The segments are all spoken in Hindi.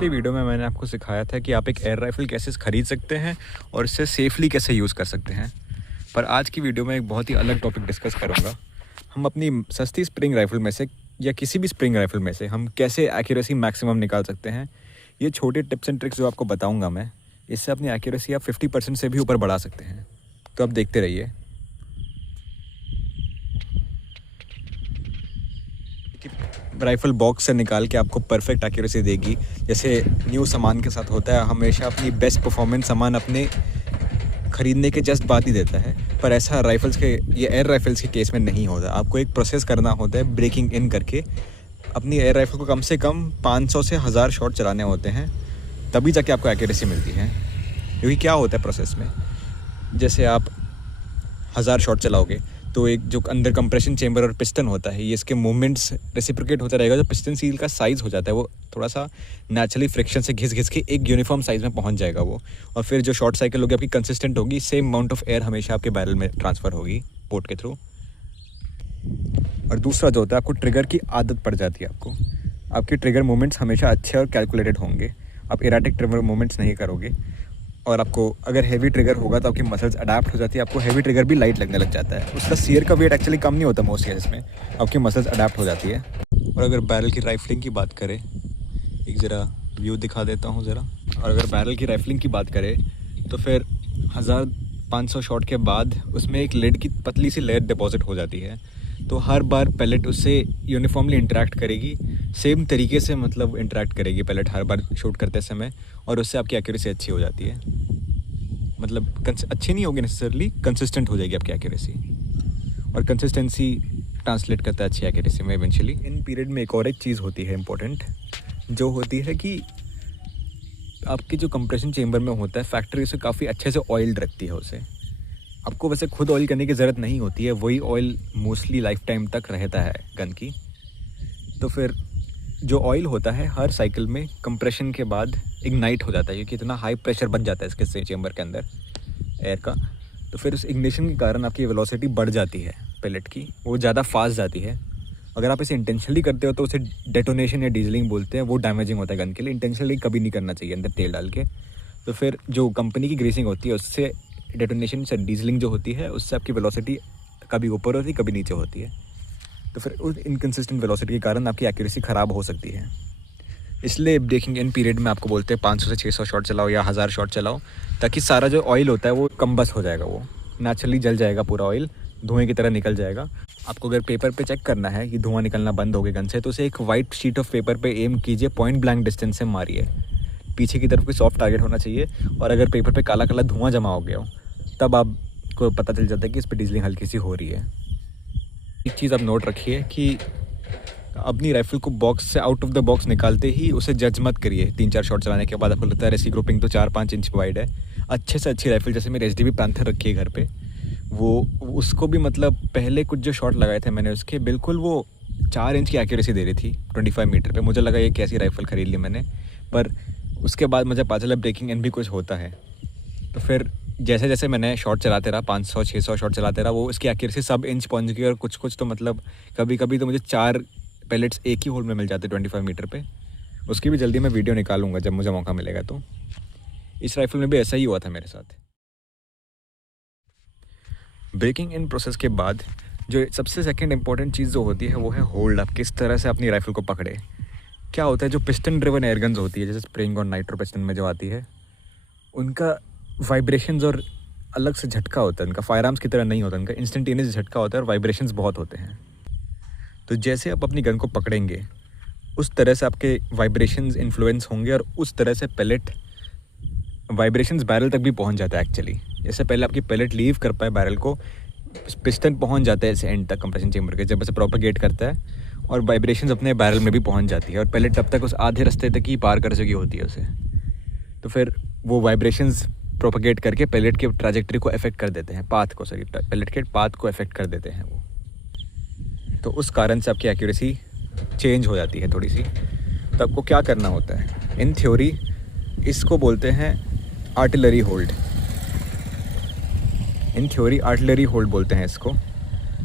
पिछली वीडियो में मैंने आपको सिखाया था कि आप एक एयर राइफ़ल कैसे ख़रीद सकते हैं और इसे सेफ़ली कैसे यूज़ कर सकते हैं। पर आज की वीडियो में एक बहुत ही अलग टॉपिक डिस्कस करूँगा। हम अपनी सस्ती स्प्रिंग राइफ़ल में से या किसी भी स्प्रिंग राइफ़ल में से हम कैसे एक्यूरेसी मैक्सिमम निकाल सकते हैं। ये छोटे टिप्स एंड ट्रिक्स जो आपको बताऊँगा मैं, इससे अपनी एक्यूरेसी आप 50% से भी ऊपर बढ़ा सकते हैं। तो अब देखते रहिए। राइफ़ल बॉक्स से निकाल के आपको परफेक्ट एक्यूरेसी देगी। जैसे न्यू सामान के साथ होता है, हमेशा अपनी बेस्ट परफॉर्मेंस सामान अपने ख़रीदने के जस्ट बाद ही देता है, पर ऐसा राइफ़ल्स के ये एयर राइफ़ल्स के केस में नहीं होता। आपको एक प्रोसेस करना होता है ब्रेकिंग इन करके। अपनी एयर राइफ़ल को कम से कम 500 से 1000 शॉट चलाने होते हैं, तभी जाके आपको एक्यूरेसी मिलती है। क्योंकि क्या होता है प्रोसेस में, जैसे आप 1000 शॉट चलाओगे तो एक जो अंदर कंप्रेशन चेंबर और पिस्टन होता है, ये इसके मूवमेंट्स रेसिप्रोकेट होता रहेगा। जो पिस्टन सील का साइज़ हो जाता है वो थोड़ा सा नेचुरली फ्रिक्शन से घिस के एक यूनिफॉर्म साइज़ में पहुंच जाएगा वो, और फिर जो शॉर्ट साइकिल होगी आपकी कंसिस्टेंट होगी, सेम अमाउंट ऑफ एयर हमेशा आपके बैरल में ट्रांसफ़र होगी पोर्ट के थ्रू। और दूसरा जो होता है, आपको ट्रिगर की आदत पड़ जाती है। आपके ट्रिगर मूवमेंट्स हमेशा अच्छे और कैलकुलेटेड होंगे। आप इराटिक ट्रिगर मूवमेंट्स नहीं करोगे, और आपको अगर हैवी ट्रिगर होगा तो आपकी मसल्स अडैप्ट हो जाती है। आपको हैवी ट्रिगर भी लाइट लगने लग जाता है। उसका सियर का वेट एक्चुअली कम नहीं होता मोस्ट केसेस में, आपकी मसल्स अडैप्ट हो जाती है। और अगर बैरल की राइफलिंग की बात करें, एक ज़रा व्यू दिखा देता हूँ ज़रा। और अगर बैरल की राइफलिंग की बात करें तो फिर 1500 शॉट के बाद उसमें एक लेड की पतली सी लेयर डिपॉजिट हो जाती है। तो हर बार पैलेट उससे यूनिफॉर्मली इंटरेक्ट करेगी, सेम तरीके से मतलब इंटरेक्ट करेगी पैलेट हर बार शूट करते समय, और उससे आपकी एक्यूरेसी अच्छी हो जाती है। मतलब अच्छी नहीं होगी नेसेसरली, कंसिस्टेंट हो जाएगी आपकी एक्यूरेसी, और कंसिस्टेंसी ट्रांसलेट करता है अच्छी एक्यूरेसी में इवेंचुअली। इन पीरियड में एक और एक चीज़ होती है इंपॉर्टेंट, जो होती है कि आपके जो कंप्रेशन चेंबर में होता है, फैक्ट्री उसे काफ़ी अच्छे से ऑयल्ड रखती है उसे। आपको वैसे खुद ऑयल करने की ज़रूरत नहीं होती है, वही ऑयल मोस्टली लाइफ टाइम तक रहता है गन की। तो फिर जो ऑयल होता है हर साइकिल में कंप्रेशन के बाद इग्नाइट हो जाता है, क्योंकि इतना हाई प्रेशर बन जाता है इसके चेंबर के अंदर एयर का। तो फिर उस इग्निशन के कारण आपकी वेलोसिटी बढ़ जाती है पेलेट की, वो ज़्यादा फास्ट जाती है। अगर आप इसे इंटेंशनली करते हो तो उसे डेटोनेशन या डीजलिंग बोलते हैं, वो डैमेजिंग होता है गन के लिए। इंटेंशनली कभी नहीं करना चाहिए अंदर तेल डाल के। तो फिर जो कंपनी की ग्रीसिंग होती है उससे डेटोनेशन से डीजलिंग जो होती है, उससे आपकी वेलोसिटी कभी ऊपर होती है कभी नीचे होती है। तो फिर उस इनकन्सिस्टेंट वेलोसिटी के कारण आपकी एक्यूरेसी ख़राब हो सकती है। इसलिए ब्रेकिंग इन पीरियड में आपको बोलते हैं 500 से 600 शॉट चलाओ या 1000 शॉट चलाओ, ताकि सारा जो ऑयल होता है वो कम्बस हो जाएगा, वो नेचुरली जल जाएगा, पूरा ऑयल धुएँ की तरह निकल जाएगा। आपको अगर पेपर पे चेक करना है कि धुआं निकलना बंद हो गया गन से, तो उसे एक वाइट शीट ऑफ पेपर पे एम कीजिए, पॉइंट ब्लैंक डिस्टेंस से मारिए। पीछे की तरफ कोई सॉफ्ट टारगेट होना चाहिए, और अगर पेपर पे काला काला धुआं जमा हो गया हो तब आपको पता चल जाता है कि इस पर डीजलिंग हल्की सी हो रही है। एक चीज़ आप नोट रखिए कि अपनी राइफ़ल को बॉक्स से आउट ऑफ द बॉक्स निकालते ही उसे जज मत करिए। 3-4 शॉट चलाने के बाद आपको लगता है रेसी ग्रुपिंग तो 4-5 इंच वाइड है, अच्छे से अच्छी राइफ़ल जैसे मेरे HDB पैंथर रखी है घर पे, वो उसको भी मतलब पहले कुछ जो शॉट लगाए थे मैंने उसके, बिल्कुल वो 4 इंच की एक्यूरेसी दे रही थी 25 मीटर पे। मुझे लगा ये कैसी राइफ़ल ख़रीद ली मैंने, पर उसके बाद मुझे पता चला ब्रेकिंग इन भी कुछ होता है। तो फिर जैसे जैसे मैंने शॉट चलाते रहा, 500-600 शॉट चलाते रहा, वो उसकी एक्यूरेसी सब इंच पहुंच गई। और कुछ तो मतलब कभी कभी तो मुझे 4 पैलेट्स एक ही होल में मिल जाते 25 मीटर पे। उसकी भी जल्दी मैं वीडियो निकालूंगा जब मुझे मौका मिलेगा। तो इस राइफल में भी ऐसा ही हुआ था मेरे साथ। ब्रेकिंग इन प्रोसेस के बाद जो सबसे सेकेंड इंपॉर्टेंट चीज़ जो होती है वो है होल्ड। आप किस तरह से अपनी राइफल को पकड़े। क्या होता है, जो पिस्टन ड्रिवन एयरगन्स होती है, जैसे स्प्रिंग और नाइट्रो पिस्टन में जो आती है, उनका वाइब्रेशंस और अलग से झटका होता है। उनका फायर आर्म्स की तरह नहीं होता, उनका इंस्टेंटेनियस झटका होता है और वाइब्रेशंस बहुत होते हैं। तो जैसे आप अपनी गन को पकड़ेंगे उस तरह से आपके वाइब्रेशंस इन्फ्लुएंस होंगे, और उस तरह से पैलेट वाइब्रेशंस बैरल तक भी पहुंच जाता है एक्चुअली। जैसे पहले आपकी पैलेट लीव कर पाए बैरल को, पिस्टन पहुंच जाता है इस एंड तक कंप्रेशन चेंबर के, जब ऐसे प्रोपेगेट करता है, और वाइब्रेशंस अपने बैरल में भी पहुंच जाती है, और पैलेट तब तक उस आधे रास्ते तक ही पार कर चुकी होती है उसे। तो फिर वो वाइब्रेशंस प्रोपेगेट करके पैलेट के ट्रैजेक्टरी को अफेक्ट कर देते हैं, पैलेट के पाथ को अफेक्ट कर देते हैं वो। तो उस कारण से आपकी एक्यूरेसी चेंज हो जाती है थोड़ी सी। तो आपको क्या करना होता है, इन थ्योरी इसको बोलते हैं artillery hold. In theory artillery hold बोलते हैं इसको।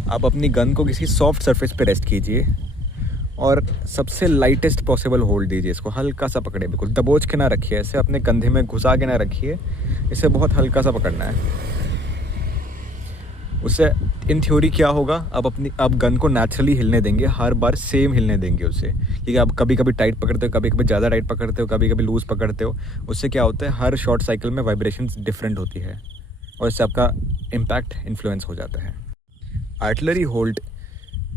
आप अपनी गन को किसी सॉफ्ट सरफेस पे रेस्ट कीजिए, और सबसे लाइटेस्ट पॉसिबल होल्ड दीजिए इसको, हल्का सा पकड़े, बिल्कुल दबोच के ना रखिए, ऐसे अपने कंधे में घुसा के ना रखिए, इसे बहुत हल्का सा पकड़ना है। उससे इन थ्योरी क्या होगा, आप गन को नेचुरली हिलने देंगे, हर बार सेम हिलने देंगे उससे, क्योंकि आप कभी कभी टाइट पकड़ते हो, कभी कभी ज़्यादा टाइट पकड़ते हो, कभी कभी लूज़ पकड़ते हो। उससे क्या होता है, हर शॉर्ट साइकिल में वाइब्रेशंस डिफरेंट होती है और इससे आपका इम्पैक्ट इन्फ्लुएंस हो जाता है। आर्टिलरी होल्ड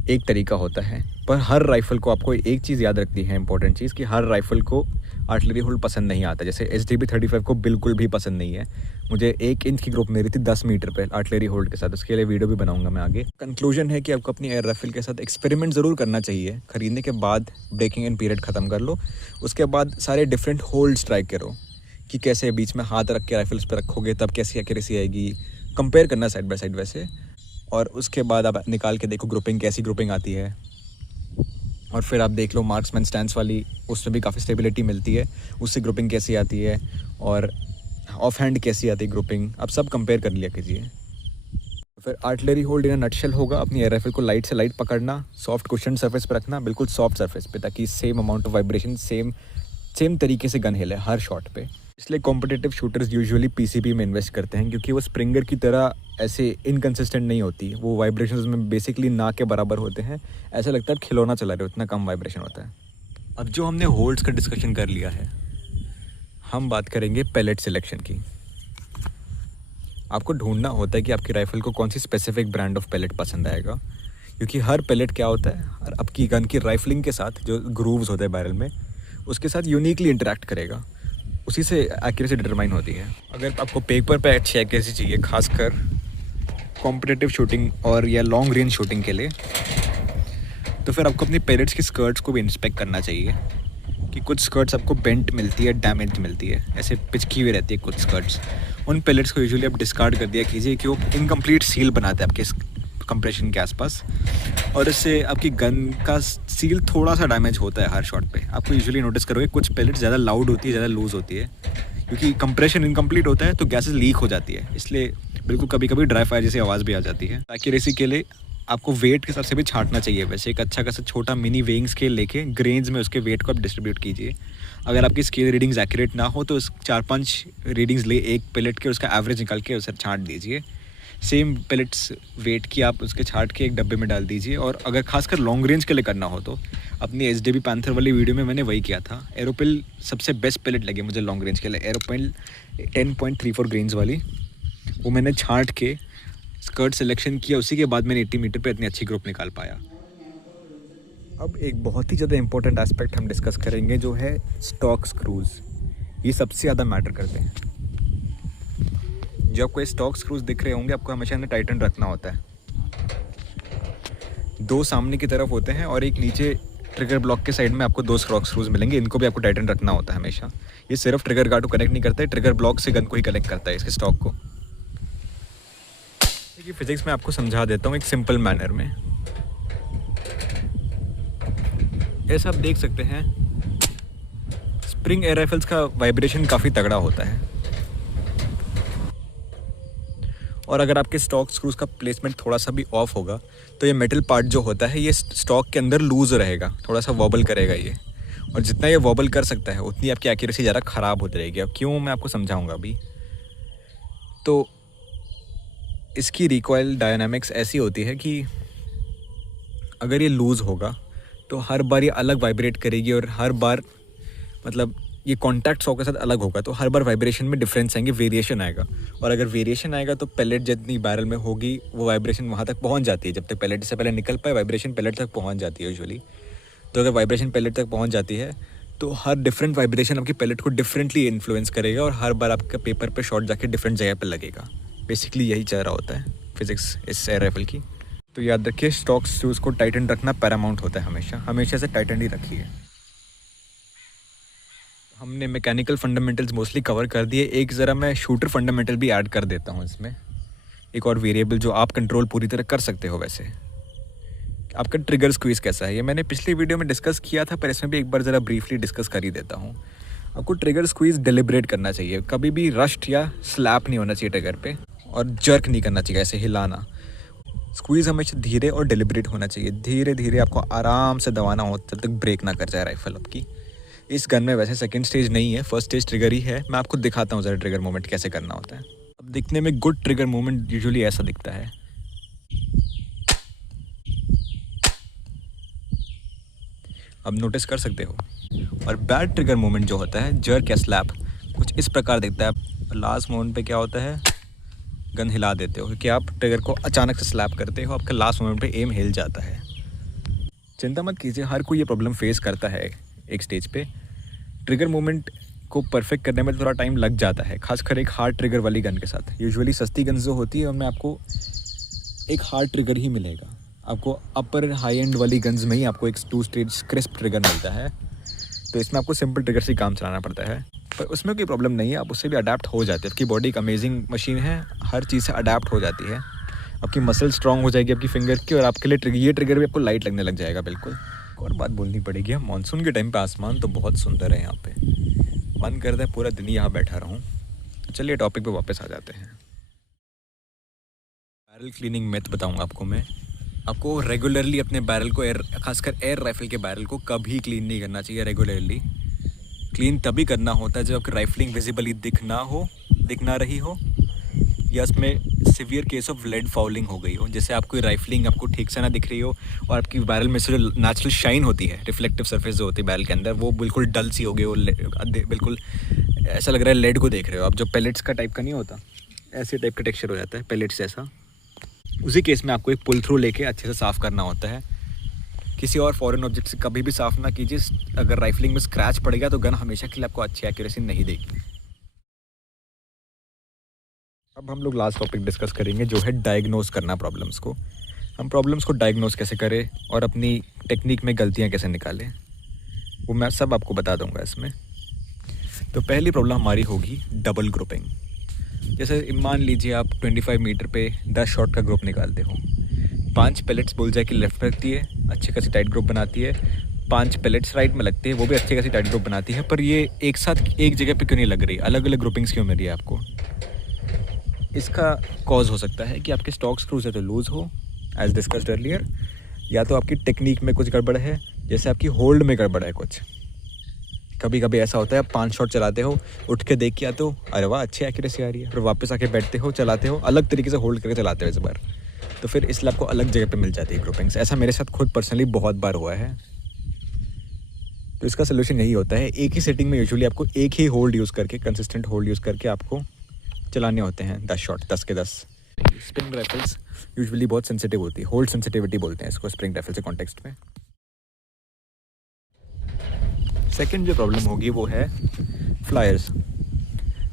एक तरीका होता है, पर हर राइफ़ल को आपको एक चीज़ याद रखनी है, इंपॉर्टेंट चीज़, कि हर राइफ़ल को आर्टिलरी होल्ड पसंद नहीं आता। जैसे HDB-35 को बिल्कुल भी पसंद नहीं है। मुझे 1 इंच की ग्रुप मेरी थी 10 मीटर पे आर्टिलरी होल्ड के साथ, उसके लिए वीडियो भी बनाऊंगा मैं आगे। कंक्लूजन है कि आपको अपनी एयर राइफल के साथ एक्सपेरिमेंट ज़रूर करना चाहिए। ख़रीदने के बाद ब्रेकिंग इन पीरियड ख़त्म कर लो, उसके बाद सारे डिफरेंट होल्ड्स ट्राई करो कि कैसे बीच में हाथ रख के राइफल उस पर रखोगे तब कैसी एक्यूरेसी आएगी, कंपेयर करना साइड बाय साइड वैसे। और उसके बाद आप निकाल के देखो ग्रुपिंग कैसी ग्रुपिंग आती है, और फिर आप देख लो मार्क्समैन स्टैंस वाली, उसमें भी काफ़ी स्टेबिलिटी मिलती है, उससे ग्रुपिंग कैसी आती है और ऑफ हैंड कैसी आती है ग्रुपिंग, आप सब कंपेयर कर लिया कीजिए। फिर artillery hold in a nutshell होगा, अपनी एयर राइफल को लाइट से लाइट पकड़ना, सॉफ्ट कुशन सरफेस पर रखना, बिल्कुल सॉफ्ट सरफेस पे, ताकि same amount of vibration same तरीके से गन हिले हर शॉट पे। इसलिए कॉम्पिटिटिव शूटर्स यूजुअली PCB में इन्वेस्ट करते हैं, क्योंकि वो स्प्रिंगर की तरह ऐसे इनकन्सिस्टेंट नहीं होती, वो वाइब्रेशंस में बेसिकली ना के बराबर होते हैं, ऐसा लगता है खिलौना चला रहे हो, उतना कम वाइब्रेशन होता है। अब जो हमने होल्ड्स का डिस्कशन कर लिया है, हम बात करेंगे पैलेट सिलेक्शन की। आपको ढूंढना होता है कि आपकी राइफ़ल को कौन सी स्पेसिफिक ब्रांड ऑफ पैलेट पसंद आएगा, क्योंकि हर पैलेट क्या होता है, और आपकी गन की राइफलिंग के साथ जो ग्रूव्स होते हैं बैरल में, उसके साथ यूनिकली इंटरेक्ट करेगा, उसी से एक्यूरेसी डिटरमाइन होती है। अगर आपको पेपर पे अच्छी एक्यूरेसी चाहिए, खासकर कॉम्पिटिटिव शूटिंग और या लॉन्ग रेंज शूटिंग के लिए, तो फिर आपको अपनी पैलेट्स की स्कर्ट्स को भी इंस्पेक्ट करना चाहिए, कि कुछ स्कर्ट्स आपको बेंट मिलती है, डैमेज मिलती है, ऐसे पिचकी हुई रहती है कुछ स्कर्ट्स। उन पैलेट्स को यूजुअली आप डिस्कार्ड कर दिया कीजिए, कि वो इनकम्प्लीट सील बनाते हैं आपके कंप्रेशन के आसपास, और इससे आपकी गन का सील थोड़ा सा डैमेज होता है हर शॉट पे। आपको यूजुअली नोटिस करोगे कुछ पैलेट्स ज़्यादा लाउड होती है, ज़्यादा लूज़ होती है, क्योंकि कंप्रेशन इनकम्प्लीट होता है तो गैसेस लीक हो जाती है, इसलिए बिल्कुल कभी कभी ड्राई फायर जैसी आवाज़ भी आ जाती है। एक्यूरेसी के लिए आपको वेट के हिसाब से भी छांटना चाहिए। वैसे एक अच्छा खासा छोटा मिनी वेइंग स्केल लेके ग्रेन्स में उसके वेट को आप डिस्ट्रीब्यूट कीजिए। अगर आपकी स्केल रीडिंग्स एक्यूरेट ना हो तो 4-5 रीडिंग्स ले एक पैलेट के, उसका एवरेज निकाल के उसे छांट दीजिए। सेम पैलेट्स वेट की आप उसके छांट के एक डब्बे में डाल दीजिए। और अगर खासकर लॉन्ग रेंज के लिए करना हो तो अपनी HDB पैंथर वाली वीडियो में मैंने वही किया था। एरोपिल सबसे बेस्ट पैलेट लगी मुझे लॉन्ग रेंज के लिए, एरोपिल 10.34 ग्रेन्स वाली, वो मैंने छांट के स्कर्ट सिलेक्शन किया, उसी के बाद मैंने 80 मीटर पे इतनी अच्छी ग्रुप निकाल पाया। अब एक बहुत ही ज़्यादा इंपॉर्टेंट एस्पेक्ट हम डिस्कस करेंगे, जो है स्टॉक स्क्रूज़। ये सबसे ज़्यादा मैटर करते हैं। जो आपको स्टॉक स्क्रूज दिख रहे होंगे, आपको हमेशा इन्हें टाइटन रखना होता है। 2 सामने की तरफ होते हैं और एक नीचे ट्रिगर ब्लॉक के साइड में आपको 2 स्टॉक स्क्रूज मिलेंगे, इनको भी आपको टाइटन रखना होता है हमेशा। ये सिर्फ ट्रिगर गार्ड को कनेक्ट नहीं करता है, ट्रिगर ब्लॉक से गन को ही कनेक्ट करता है, इसके स्टॉक को। देखिए फिजिक्स में आपको समझा देता हूँ एक सिंपल मैनर में। ऐसा आप देख सकते हैं, स्प्रिंग एयर राइफल्स का वाइब्रेशन काफ़ी तगड़ा होता है, और अगर आपके स्टॉक स्क्रूज का प्लेसमेंट थोड़ा सा भी ऑफ होगा तो ये मेटल पार्ट जो होता है ये स्टॉक के अंदर लूज़ रहेगा, थोड़ा सा वॉबल करेगा ये, और जितना ये वॉबल कर सकता है उतनी आपकी एक्यूरेसी ज़्यादा ख़राब होती रहेगी। अब क्यों, मैं आपको समझाऊंगा अभी। तो इसकी रिकॉइल डायनामिक्स ऐसी होती है कि अगर ये लूज़ होगा तो हर बार ये अलग वाइब्रेट करेगी, और हर बार मतलब ये कॉन्टैक्ट सॉ के साथ अलग होगा, तो हर बार वाइब्रेशन में डिफरेंस आएंगे, वेरिएशन आएगा। और अगर वेरिएशन आएगा तो पैलेट जितनी बैरल में होगी वो वाइब्रेशन वहाँ तक पहुँच जाती है। जब तक पैलेट से पहले निकल पाए वाइब्रेशन पैलेट तक पहुँच जाती है यूजुअली। तो अगर वाइब्रेशन पैलेट तक पहुँच जाती है तो हर डिफरेंट वाइब्रेशन आपकी पैलेट को डिफरेंटली इन्फ्लुएंस करेगा, और हर बार आपका पेपर पर शॉट जाके डिफरेंट जगह पर लगेगा। बेसिकली यही चल रहा होता है फिजिक्स इस एयर राइफल की। तो याद रखिए, स्टॉक स्क्रूज को टाइटन रखना पैरामाउंट होता है हमेशा से टाइटन ही रखिए। हमने मैकेनिकल फंडामेंटल्स मोस्टली कवर कर दिए, एक ज़रा मैं शूटर फंडामेंटल भी ऐड कर देता हूँ इसमें, एक और वेरिएबल जो आप कंट्रोल पूरी तरह कर सकते हो। वैसे आपका ट्रिगर स्क्वीज़ कैसा है ये मैंने पिछली वीडियो में डिस्कस किया था, पर इसमें भी एक बार ज़रा ब्रीफली डिस्कस कर ही देता हूँ। आपको ट्रिगर स्क्वीज़ डिलिब्रेट करना चाहिए, कभी भी रश्ड या स्लैप नहीं होना चाहिए ट्रिगर पे, और जर्क नहीं करना चाहिए ऐसे हिलाना। स्क्वीज़ हमेशा धीरे और डिलिब्रेट होना चाहिए, धीरे धीरे आपको आराम से दबाना हो जब तक ब्रेक ना कर जाए राइफल आपकी। इस गन में वैसे सेकंड स्टेज नहीं है, फर्स्ट स्टेज ट्रिगर ही है। मैं आपको दिखाता हूँ ज़रा ट्रिगर मूवमेंट कैसे करना होता है। अब दिखने में गुड ट्रिगर मूवमेंट यूजुअली ऐसा दिखता है। अब नोटिस कर सकते हो। और बैड ट्रिगर मूवमेंट जो होता है, जर्क या स्लैप, कुछ इस प्रकार दिखता है। लास्ट मोमेंट पे क्या होता है, गन हिला देते हो क्योंकि आप ट्रिगर को अचानक से स्लैप करते हो, आपका लास्ट मोमेंट पे एम हिल जाता है। चिंता मत कीजिए, हर कोई ये प्रॉब्लम फेस करता है एक स्टेज पे। ट्रिगर मूवमेंट को परफेक्ट करने में थोड़ा टाइम लग जाता है, खासकर एक हार्ड ट्रिगर वाली गन के साथ। यूजुअली सस्ती गन जो होती है उनमें आपको एक हार्ड ट्रिगर ही मिलेगा। आपको अपर हाई एंड वाली गन्स में ही आपको एक 2 स्टेज क्रिस्प ट्रिगर मिलता है, तो इसमें आपको सिंपल ट्रिगर से काम चलाना पड़ता है। पर उसमें कोई प्रॉब्लम नहीं है, आप उससे भी अडेप्ट हो जाते हैं। आपकी बॉडी एक अमेजिंग मशीन है, हर चीज़ से अडेप्ट हो जाती है। आपकी मसल स्ट्रांग हो जाएगी आपकी फिंगर की, और आपके लिए ये ट्रिगर भी आपको लाइट लगने लग जाएगा बिल्कुल। एक और बात बोलनी पड़ेगी, मानसून के टाइम पे आसमान तो बहुत सुंदर है यहाँ पे, मन करता है पूरा दिन यहाँ बैठा रहूँ। चलिए टॉपिक पे वापस आ जाते हैं। बैरल क्लीनिंग मेथड बताऊँगा आपको मैं। आपको रेगुलरली अपने बैरल को, खासकर एयर राइफल के बैरल को कभी क्लीन नहीं करना चाहिए। रेगुलरली क्लीन तभी करना होता है जब आपकी राइफलिंग विजिबली दिख ना रही हो, या उसमें severe case of lead fouling हो गई हो। जैसे आपकी राइफलिंग आपको ठीक से ना दिख रही हो और आपकी बैरल में से जो नेचुरल शाइन होती है, रिफ्लेक्टिव सरफेस जो होती है बैरल के अंदर, वो बिल्कुल डल सी हो गई हो, बिल्कुल ऐसा लग रहा है लेड को देख रहे हो आप। जो पेलेट्स का टाइप का नहीं होता, ऐसे टाइप का टेक्सचर हो जाता है पेलेट्स जैसा। उसी केस में आपको एक पुल थ्रू लेके अच्छे से साफ़ करना होता है। किसी और फॉरेन ऑब्जेक्ट से कभी भी साफ़ ना कीजिए। अगर राइफलिंग में स्क्रैच पड़ेगा तो गन हमेशा के लिए आपको अच्छी एक्यूरेसी नहीं देगी। अब हम लोग लास्ट टॉपिक डिस्कस करेंगे, जो है डायग्नोस करना प्रॉब्लम्स को। हम प्रॉब्लम्स को डायग्नोस कैसे करें और अपनी टेक्निक में गलतियाँ कैसे निकालें, वो मैं सब आपको बता दूंगा इसमें। तो पहली प्रॉब्लम हमारी होगी डबल ग्रुपिंग। जैसे मान लीजिए आप 25 मीटर पे 10 शॉट का ग्रुप निकालते हो। 5 पैलेट्स बुलजाई की लेफ्ट में लगती है, अच्छी खासी टाइट ग्रुप बनाती है। 5 पैलेट्स राइट में लगती है, वो भी अच्छी खासी टाइट ग्रुप बनाती है। पर ये एक साथ एक जगह पे क्यों नहीं लग रही, अलग अलग ग्रुपिंग्स क्यों मिल रही है आपको? इसका कॉज हो सकता है कि आपके स्टॉक स्क्रूज है तो लूज़ हो, एज डिस्कस्ड अर्लियर, या तो आपकी टेक्निक में कुछ गड़बड़ है, जैसे आपकी होल्ड में गड़बड़ है कुछ। कभी कभी ऐसा होता है आप 5 शॉट चलाते हो, उठ के देख के आते हो, अरे वाह अच्छी एक्यूरेसी आ रही है, फिर वापस आके बैठते हो, चलाते हो, अलग तरीके से होल्ड करके चलाते हो इस बार, तो फिर इसलिए आपको अलग जगह पे मिल जाती है ग्रुपिंग्स। ऐसा मेरे साथ खुद पर्सनली बहुत बार हुआ है। तो इसका सोल्यूशन यही होता है, एक ही सेटिंग में यूजुअली आपको एक ही होल्ड यूज़ करके, कंसिस्टेंट होल्ड यूज़ करके आपको चलाने होते हैं 10 शॉट, 10 के 10। स्प्रिंग राइफल्स यूजुअली बहुत सेंसिटिव होती है, होल्ड सेंसिटिविटी बोलते हैं इसको स्प्रिंग राइफल के कॉन्टेक्स्ट में। सेकंड जो प्रॉब्लम होगी वो है फ्लायर्स।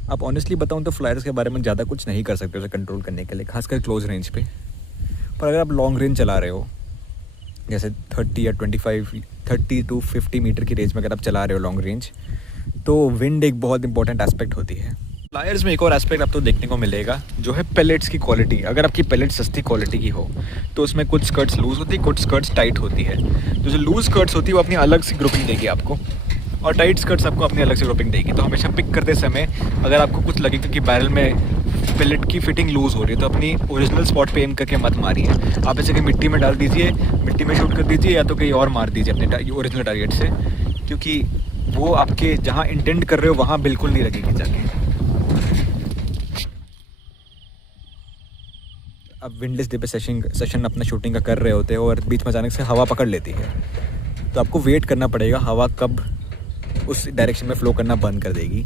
आप ऑनेस्टली बताऊं तो फ्लायर्स के बारे में ज़्यादा कुछ नहीं कर सकते उसे कंट्रोल करने के लिए, खासकर क्लोज रेंज पे। पर अगर आप लॉन्ग रेंज चला रहे हो, जैसे 30 या 30 to 50 मीटर की रेंज में अगर आप चला रहे हो लॉन्ग रेंज, तो विंड एक बहुत इंपॉर्टेंट एस्पेक्ट होती है। फ्लायर्स में एक और एस्पेक्ट आपको देखने को मिलेगा, जो है पेलेट्स की क्वालिटी। अगर आपकी पेलेट सस्ती क्वालिटी की हो तो उसमें कुछ स्कर्ट्स लूज़ होती है, कुछ स्कर्ट्स टाइट होती है। तो जो लूज़ स्कर्ट्स होती है वो अपनी अलग सी ग्रुपिंग देगी आपको, और टाइट स्कर्ट्स आपको अपनी अलग से ग्रुपिंग देगी। तो हमेशा पिक करते समय अगर आपको कुछ लगेगा कि बैरल में पेलेट की फिटिंग लूज़ हो रही है, तो अपनी ओरिजिनल स्पॉट पे एम करके मत मारिए। आप ऐसे कि मिट्टी में डाल दीजिए, मिट्टी में शूट कर दीजिए, या तो कहीं और मार दीजिए अपने ओरिजिनल टारगेट से, क्योंकि वो आपके जहाँ इंटेंड कर रहे हो वहाँ बिल्कुल नहीं लगेगी जाके। अब विंडलेस डे पे सेशन अपना शूटिंग का कर रहे होते हो और बीच में अचानक से हवा पकड़ लेती है, तो आपको वेट करना पड़ेगा हवा कब उस डायरेक्शन में फ़्लो करना बंद कर देगी।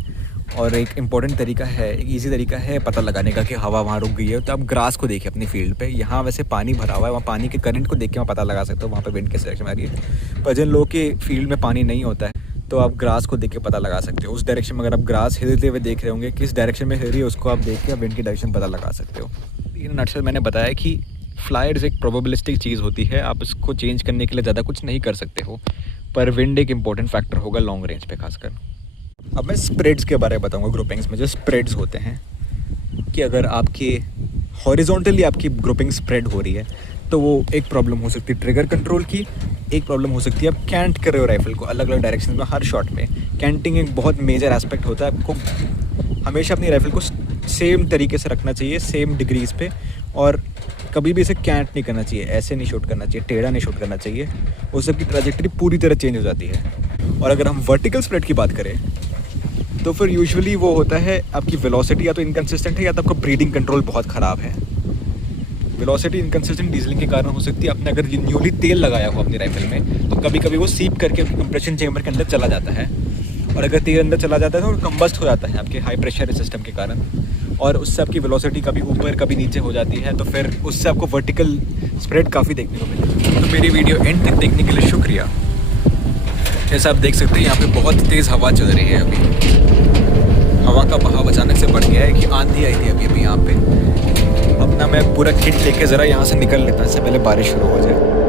और एक इम्पॉर्टेंट तरीका है, एक ईजी तरीका है पता लगाने का कि हवा वहाँ रुक गई है, तो आप ग्रास को देखिए अपनी फील्ड पे। यहाँ वैसे पानी भरा हुआ है, वहाँ पानी के करंट को देख के वहाँ पता लगा सकते हो वहाँ पे विंड किस डायरेक्शन में आ रही है। पर जिन लोगों के फील्ड में पानी नहीं होता है, तो आप ग्रास को देख के पता लगा सकते हो। उस डायरेक्शन में अगर आप ग्रास हिलते हुए देख रहे होंगे, किस डायरेक्शन में हिल रही है, उसको आप देख के विंड की डायरेक्शन पता लगा सकते हो। इन नटशल मैंने बताया कि फ्लायर्स एक प्रोबेबिलिस्टिक चीज़ होती है, आप इसको चेंज करने के लिए ज़्यादा कुछ नहीं कर सकते हो, पर विंड एक इंपॉर्टेंट फैक्टर होगा लॉन्ग रेंज पे खासकर। अब मैं स्प्रेड्स के बारे में बताऊंगा। ग्रुपिंग्स में जो स्प्रेड्स होते हैं, कि अगर आपके हॉरिजॉन्टली आपकी ग्रुपिंग स्प्रेड हो रही है, तो वो एक प्रॉब्लम हो सकती है ट्रिगर कंट्रोल की। एक प्रॉब्लम हो सकती है आप कैंट कर रहे हो राइफल को अलग अलग डायरेक्शन में हर शॉट में। कैंटिंग एक बहुत मेजर एस्पेक्ट होता है, आपको हमेशा अपनी राइफल को सेम तरीके से रखना चाहिए, सेम डिग्रीज पे, और कभी भी इसे कैंट नहीं करना चाहिए, ऐसे नहीं शूट करना चाहिए, टेढ़ा नहीं शूट करना चाहिए, उस सबकी ट्रैजेक्टरी पूरी तरह चेंज हो जाती है। और अगर हम वर्टिकल स्प्रेड की बात करें तो फिर यूजुअली वो होता है आपकी वेलोसिटी या तो इनकंसिस्टेंट है या तो आपका ब्रीडिंग कंट्रोल बहुत ख़राब है। वेलोसिटी इनकंसिस्टेंट डीजलिंग के कारण हो सकती है। आपने अगर न्यूली तेल लगाया हो अपनी राइफल में तो कभी कभी वो सीप करके कंप्रेशन चेम्बर के अंदर चला जाता है, और अगर तेल अंदर चला जाता है तो कंबस्ट हो जाता है आपके हाई प्रेशर सिस्टम के कारण, और उससे आपकी वेलोसिटी कभी ऊपर कभी नीचे हो जाती है, तो फिर उससे आपको वर्टिकल स्प्रेड काफ़ी देखने को मिलेगी। तो मेरी वीडियो एंड तक देखने के लिए शुक्रिया। जैसा आप देख सकते हैं यहाँ पे बहुत तेज़ हवा चल रही है। अभी हवा का बहाव अचानक से बढ़ गया है कि आंधी आई थी अभी यहाँ पे। अपना मैं पूरा किट लेके ज़रा यहाँ से निकल लेता, इससे पहले बारिश शुरू हो जाए।